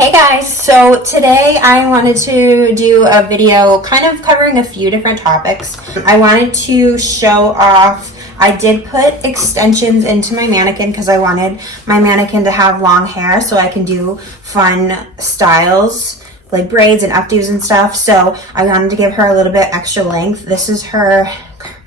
Hey guys, so today I wanted to do a video kind of covering a few different topics. I wanted to show off, I did put extensions into my mannequin because I wanted my mannequin to have long hair so I can do fun styles like braids and updos and stuff. So I wanted to give her a little bit extra length. This is her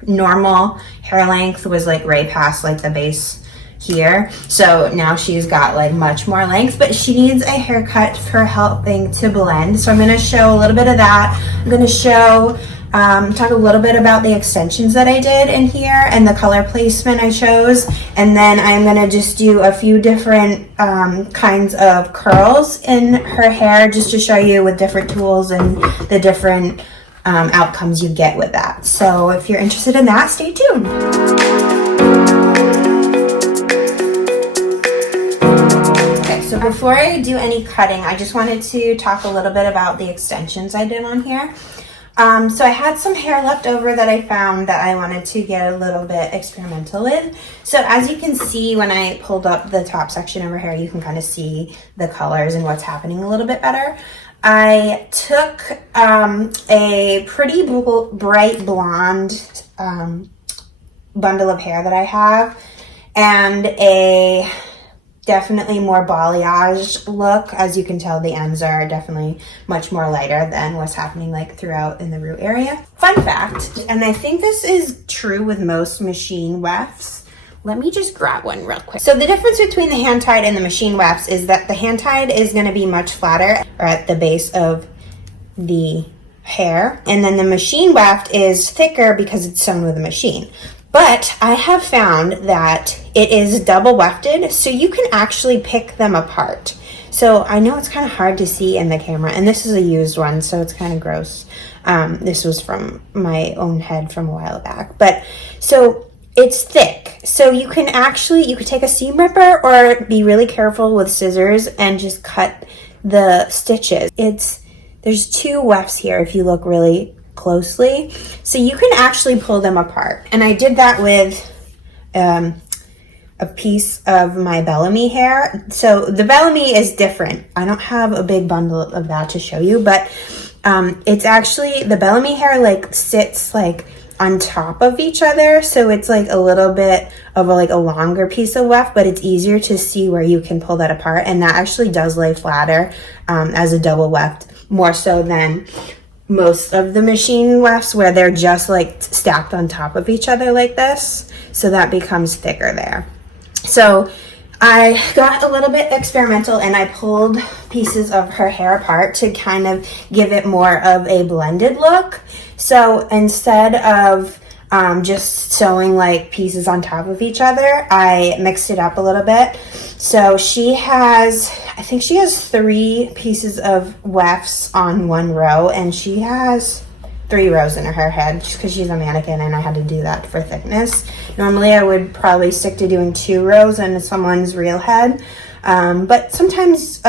normal hair length, was like right past like the base here, so now she's got like much more length, but she needs a haircut for helping to blend. So I'm going to show a little bit of that. I'm going to show talk a little bit about the extensions that I did in here and the color placement I chose, and then I'm going to just do a few different kinds of curls in her hair just to show you with different tools and the different outcomes you get with that. So if you're interested in that, stay tuned. So before I do any cutting, I just wanted to talk a little bit about the extensions I did on here. So I had some hair left over that I found that I wanted to get a little bit experimental with. So as you can see, when I pulled up the top section of her hair, you can kind of see the colors and what's happening a little bit better. I took a pretty bright blonde bundle of hair that I have and a definitely more balayage look. As you can tell, the ends are definitely much more lighter than what's happening like throughout in the root area. Fun fact, and I think this is true with most machine wefts. Let me just grab one real quick. So the difference between the hand tied and the machine wefts is that the hand tied is going to be much flatter or at the base of the hair, and then the machine weft is thicker because it's sewn with a machine. But I have found that it is double wefted, so you can actually pick them apart. So I know it's kind of hard to see in the camera, and this is a used one, so it's kind of gross. This was from my own head from a while back. But so it's thick, so you could take a seam ripper or be really careful with scissors and just cut the stitches. There's two wefts here if you look really closely, so you can actually pull them apart. And I did that with a piece of my Bellamy hair. So the Bellamy is different. I don't have a big bundle of that to show you, but it's actually, the Bellamy hair like sits like on top of each other, so it's like a little bit of a longer piece of weft, but it's easier to see where you can pull that apart, and that actually does lay flatter as a double weft, more so than most of the machine wefts where they're just like stacked on top of each other like this. So that becomes thicker there. So I got a little bit experimental and I pulled pieces of her hair apart to kind of give it more of a blended look. So instead of just sewing like pieces on top of each other, I mixed it up a little bit. So I think she has 3 pieces of wefts on one row, and she has 3 rows in her head just because she's a mannequin and I had to do that for thickness. Normally I would probably stick to doing 2 rows in someone's real head, but sometimes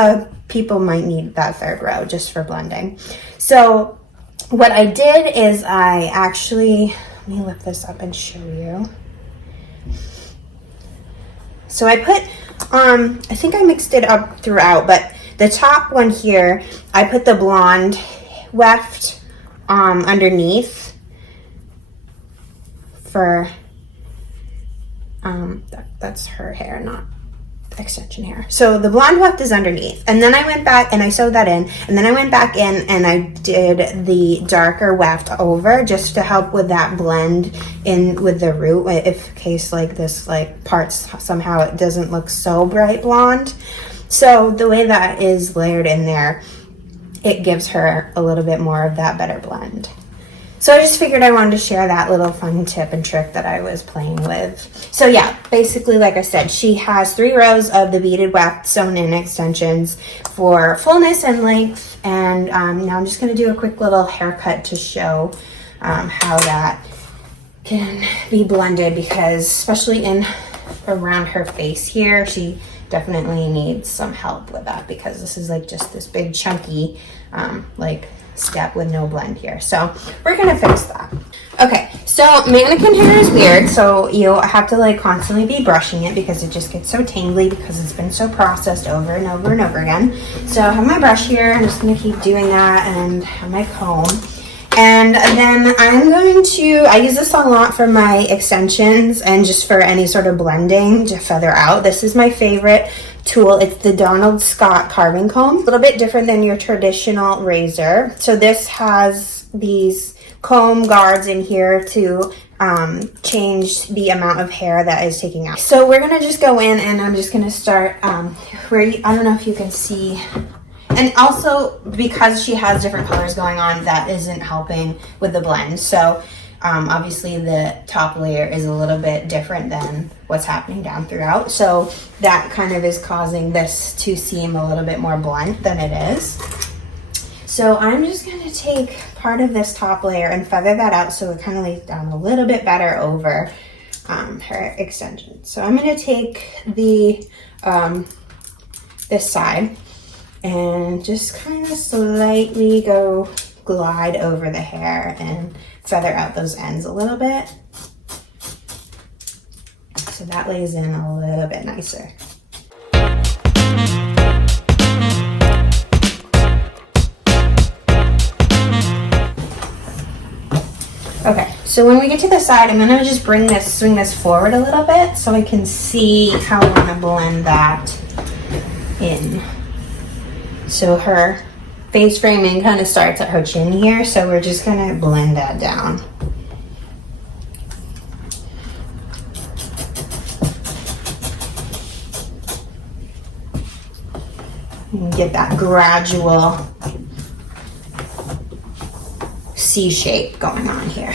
people might need that 3rd row just for blending. So what I did is let me lift this up and show you. So I put, I think I mixed it up throughout, but the top one here, I put the blonde weft underneath for, that's her hair, not extension hair. So the blonde weft is underneath, and then I went back and I sewed that in, and then I went back in and I did the darker weft over just to help with that blend in with the root, if in case like this like parts somehow it doesn't look so bright blonde. So the way that is layered in there, it gives her a little bit more of that better blend. So I just figured I wanted to share that little fun tip and trick that I was playing with. So yeah, basically, like I said, she has 3 rows of the beaded weft sewn in extensions for fullness and length. And now I'm just gonna do a quick little haircut to show how that can be blended, because especially around her face here, she definitely needs some help with that, because this is like just this big chunky like step with no blend here. So we're gonna fix that. Okay, So mannequin hair is weird, so you have to like constantly be brushing it because it just gets so tangly because it's been so processed over and over and over again. So I have my brush here. I'm just going to keep doing that and have my comb. And then I'm going to, I use this a lot for my extensions and just for any sort of blending to feather out. This is my favorite tool. It's the Donald Scott carving comb. A little bit different than your traditional razor. So this has these comb guards in here to change the amount of hair that is taking out. So we're gonna just go in and I'm just gonna start where I don't know if you can see. And also because she has different colors going on, that isn't helping with the blend. So obviously the top layer is a little bit different than what's happening down throughout. So that kind of is causing this to seem a little bit more blunt than it is. So I'm just gonna take part of this top layer and feather that out so it kind of lays down a little bit better over her extension. So I'm gonna take the this side and just kind of slightly go glide over the hair and feather out those ends a little bit. So that lays in a little bit nicer. Okay, so when we get to the side, I'm gonna just swing this forward a little bit so I can see how I wanna blend that in. So her face framing kind of starts at her chin here, so we're just gonna blend that down. And get that gradual C shape going on here.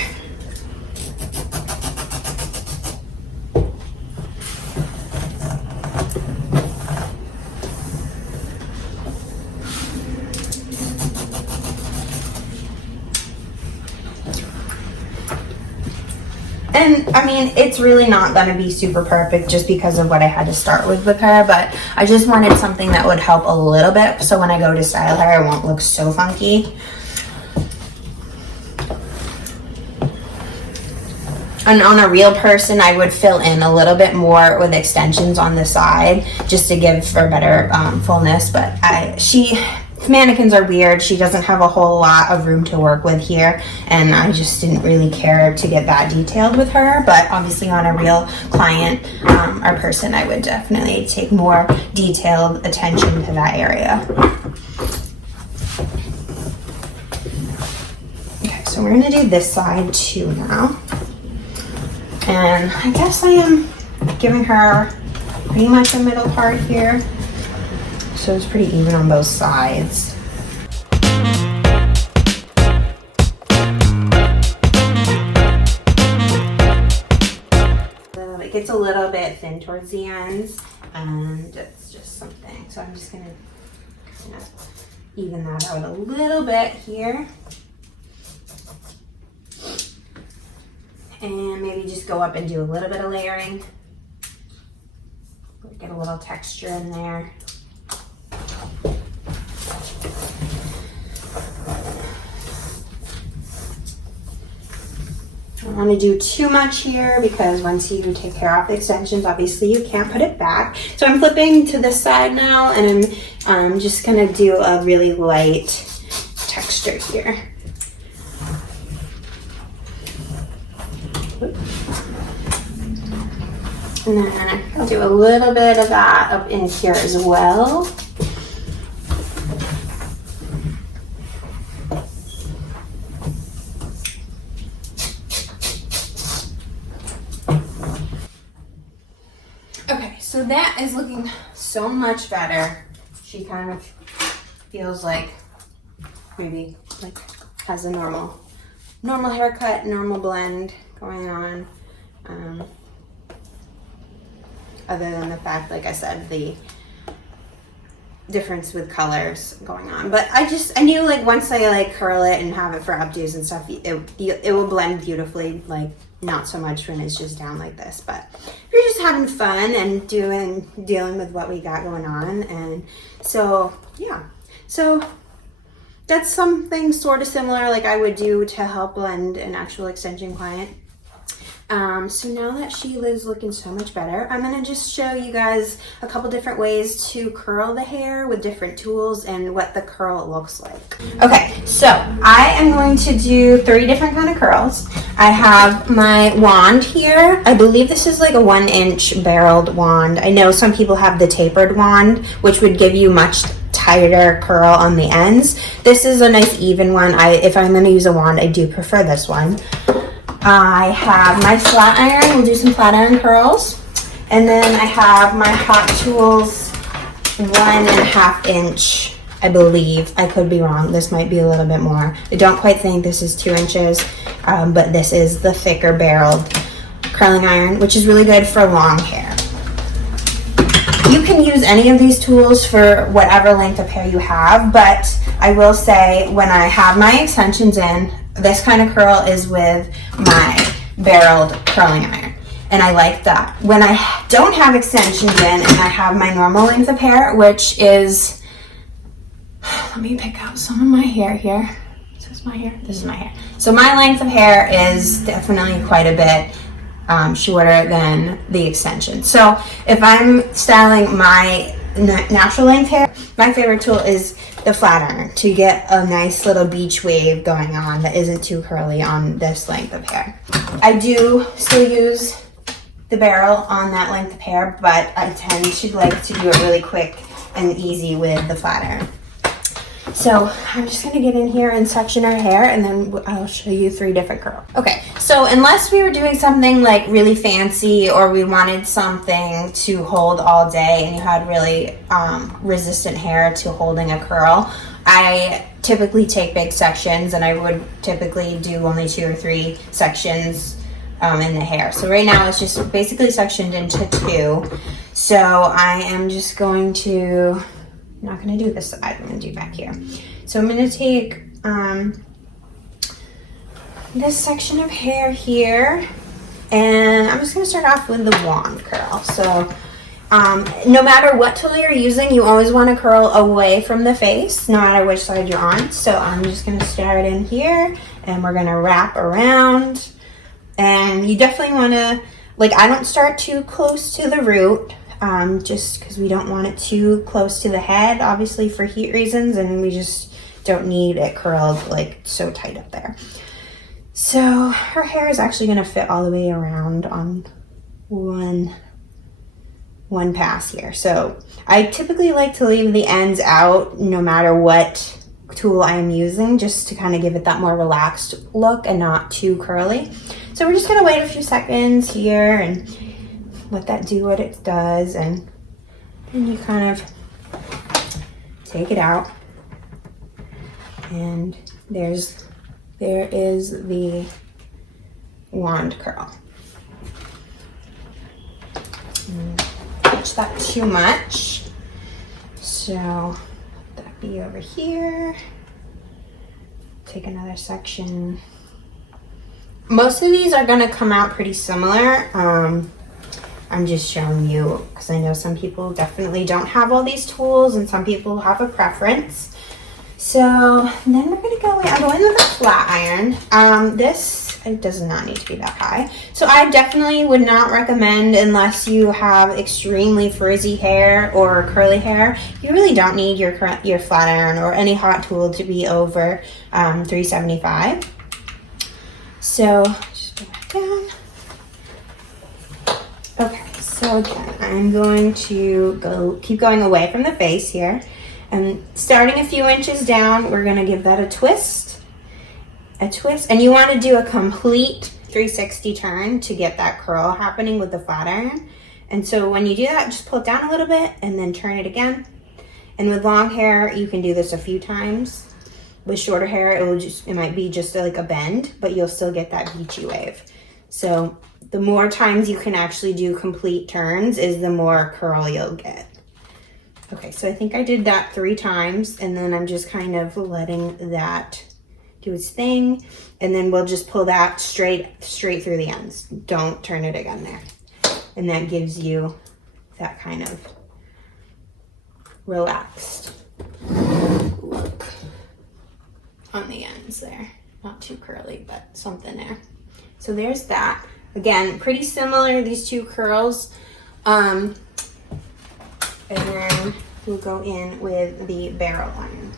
And I mean, it's really not gonna be super perfect just because of what I had to start with her, but I just wanted something that would help a little bit so when I go to style her, it won't look so funky. And on a real person, I would fill in a little bit more with extensions on the side just to give for better fullness. But mannequins are weird. She doesn't have a whole lot of room to work with here. And I just didn't really care to get that detailed with her. But obviously on a real client or person, I would definitely take more detailed attention to that area. Okay, so we're gonna do this side too now. And I guess I am giving her pretty much a middle part here. So it's pretty even on both sides. It gets a little bit thin towards the ends, and it's just something. So I'm just gonna kind of even that out a little bit here. And maybe just go up and do a little bit of layering. Get a little texture in there. I don't want to do too much here because once you take hair off the extensions, obviously you can't put it back. So I'm flipping to this side now, and I'm just gonna do a really light texture here. And then I'll do a little bit of that up in here as well. Okay, so that is looking so much better. She kind of feels like maybe like has a normal haircut, normal blend going on. Other than the fact, like I said, the difference with colors going on. But I knew like once I like curl it and have it for updos and stuff, it will blend beautifully, like not so much when it's just down like this. But if you're just having fun and dealing with what we got going on. And so, yeah. So that's something sort of similar like I would do to help blend an actual extension client. So now that Sheila is looking so much better, I'm going to just show you guys a couple different ways to curl the hair with different tools and what the curl looks like. Okay, so I am going to do 3 different kind of curls. I have my wand here. I believe this is like a 1-inch barreled wand. I know some people have the tapered wand, which would give you much tighter curl on the ends. This is a nice even one. If I'm going to use a wand, I do prefer this one. I have my flat iron. We'll do some flat iron curls. And then I have my Hot Tools 1.5 inch, I believe. I could be wrong. This might be a little bit more. I don't quite think this is 2 inches, but this is the thicker barreled curling iron, which is really good for long hair. You can use any of these tools for whatever length of hair you have, but I will say when I have my extensions in, this kind of curl is with my barreled curling iron, and I like that. When I don't have extensions in and I have my normal length of hair, which is, let me pick out some of my hair here. Is this my hair? This is my hair. So my length of hair is definitely quite a bit shorter than the extension. So if I'm styling my natural length hair, my favorite tool is the flat iron to get a nice little beach wave going on that isn't too curly on this length of hair. I do still use the barrel on that length of hair, but I tend to like to do it really quick and easy with the flat iron. So I'm just gonna get in here and section our hair, and then I'll show you 3 different curls. Okay, so unless we were doing something like really fancy or we wanted something to hold all day and you had really resistant hair to holding a curl, I typically take big sections, and I would typically do only 2 or 3 sections in the hair. So right now it's just basically sectioned into 2. So I am just going to, I'm not going to do this side, I'm going to do back here. So I'm going to take this section of hair here, and I'm just going to start off with the wand curl. So no matter what tool you're using, you always want to curl away from the face, no matter which side you're on. So I'm just going to start in here, and we're going to wrap around. And you definitely want to, like, I don't start too close to the root, just because we don't want it too close to the head, obviously for heat reasons, and we just don't need it curled like so tight up there. So her hair is actually going to fit all the way around on one pass here. So I typically like to leave the ends out no matter what tool I'm using, just to kind of give it that more relaxed look and not too curly. So we're just going to wait a few seconds here and let that do what it does, and then you kind of take it out, and there is the wand curl. Touch that too much, so let that be over here. Take another section. Most of these are going to come out pretty similar. I'm just showing you because I know some people definitely don't have all these tools, and some people have a preference. So then we're going to go in. I'm going with a flat iron. This, it does not need to be that high. So I definitely would not recommend, unless you have extremely frizzy hair or curly hair, you really don't need your flat iron or any hot tool to be over 375. So just put that down. Okay, so again, I'm going to keep going away from the face here, and starting a few inches down, we're going to give that a twist, and you want to do a complete 360 turn to get that curl happening with the flat iron. And so when you do that, just pull it down a little bit and then turn it again. And with long hair, you can do this a few times. With shorter hair, it might be just like a bend, but you'll still get that beachy wave. So the more times you can actually do complete turns is the more curl you'll get. Okay, so I think I did that 3 times, and then I'm just kind of letting that do its thing, and then we'll just pull that straight through the ends. Don't turn it again there. And that gives you that kind of relaxed look on the ends there. Not too curly, but something there. So there's that. again, pretty similar, these two curls. And then we'll go in with the barrel iron.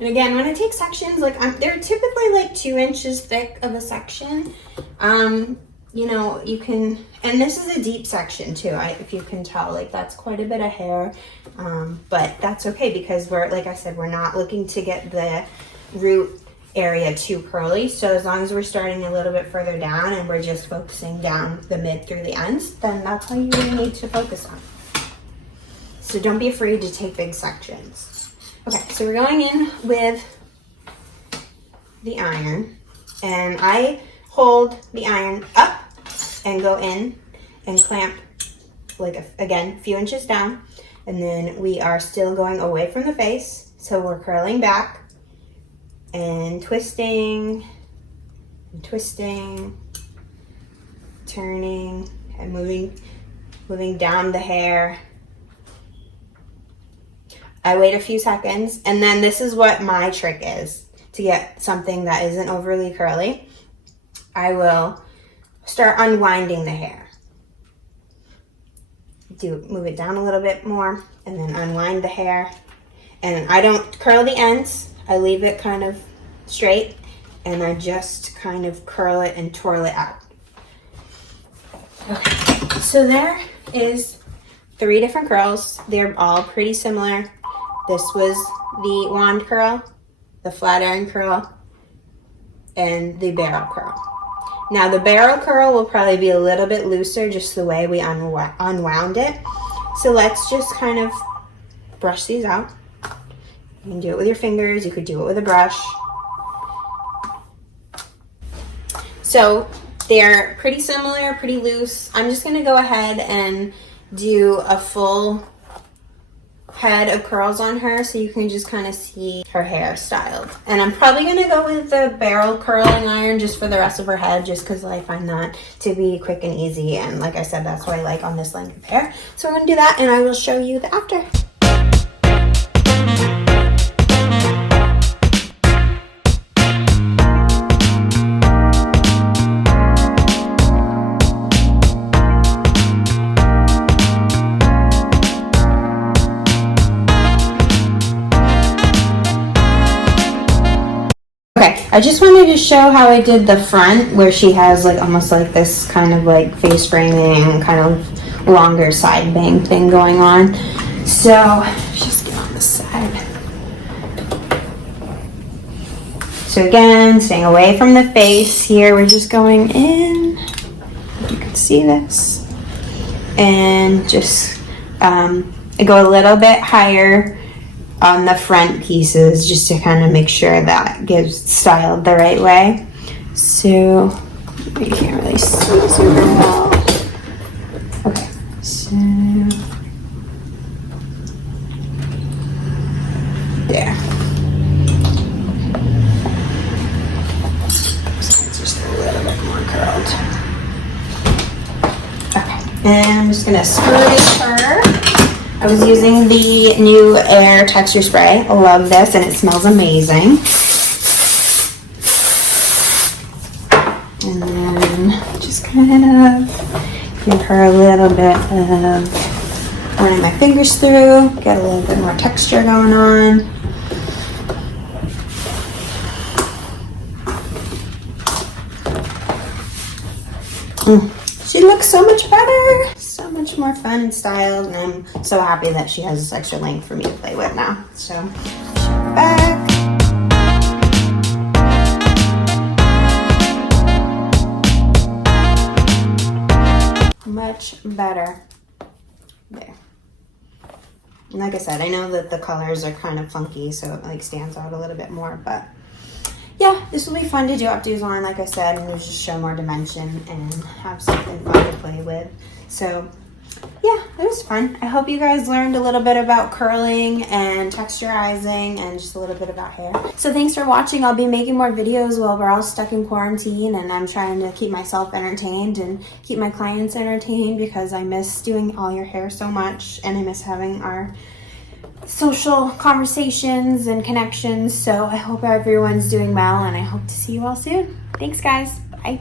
And again, when I take sections, like they're typically like 2 inches thick of a section. You know, you can, and this is a deep section too, if you can tell, like that's quite a bit of hair, but that's okay because we're, like I said, we're not looking to get the root area too curly. So as long as we're starting a little bit further down and we're just focusing down the mid through the ends, then that's all you really need to focus on. So don't be afraid to take big sections. Okay, so we're going in with the iron, and I hold the iron up and go in and clamp, like again, a few inches down, and then we are still going away from the face, so we're curling back and twisting and twisting, turning and moving down the hair. I wait a few seconds, and then this is what my trick is to get something that isn't overly curly. I will start unwinding the hair. Move it down a little bit more and then unwind the hair. And I don't curl the ends. I leave it kind of straight and I just kind of curl it and twirl it out. Okay, so there is 3 different curls. They're all pretty similar. This was the wand curl, the flat iron curl, and the barrel curl. Now the barrel curl will probably be a little bit looser just the way we unwound it. So let's just kind of brush these out. You can do it with your fingers, you could do it with a brush. So they're pretty similar, pretty loose. I'm just gonna go ahead and do a full head of curls on her so you can just kind of see her hair styled. And I'm probably going to go with the barrel curling iron just for the rest of her head, just because I find that to be quick and easy, and like I said, that's what I like on this length of hair. So I'm going to do that and I will show you the after. Okay, I just wanted to show how I did the front where she has like almost like this kind of like face framing, kind of longer side bang thing going on. So just get on the side. So again, staying away from the face here, we're just going in, if you can see this, and just I go a little bit higher on the front pieces just to kind of make sure that gets styled the right way. So you can't really see super well. Okay, so there. So it's just a little bit more curled. Okay, and I'm just gonna spray her. I was using the new Air Texture Spray. I love this and it smells amazing. And then just kind of give her a little bit of running my fingers through, get a little bit more texture going on. She looks so much better. So much more fun and styled, and I'm so happy that she has this extra length for me to play with now. So, back. Much better. There. And like I said, I know that the colors are kind of funky, so it like stands out a little bit more, but yeah, this will be fun to do updos on, like I said, and just show more dimension and have something fun to play with. So yeah, it was fun. I hope you guys learned a little bit about curling and texturizing and just a little bit about hair. So thanks for watching. I'll be making more videos while we're all stuck in quarantine, and I'm trying to keep myself entertained and keep my clients entertained because I miss doing all your hair so much, and I miss having our social conversations and connections. So I hope everyone's doing well, and I hope to see you all soon. Thanks, guys. Bye.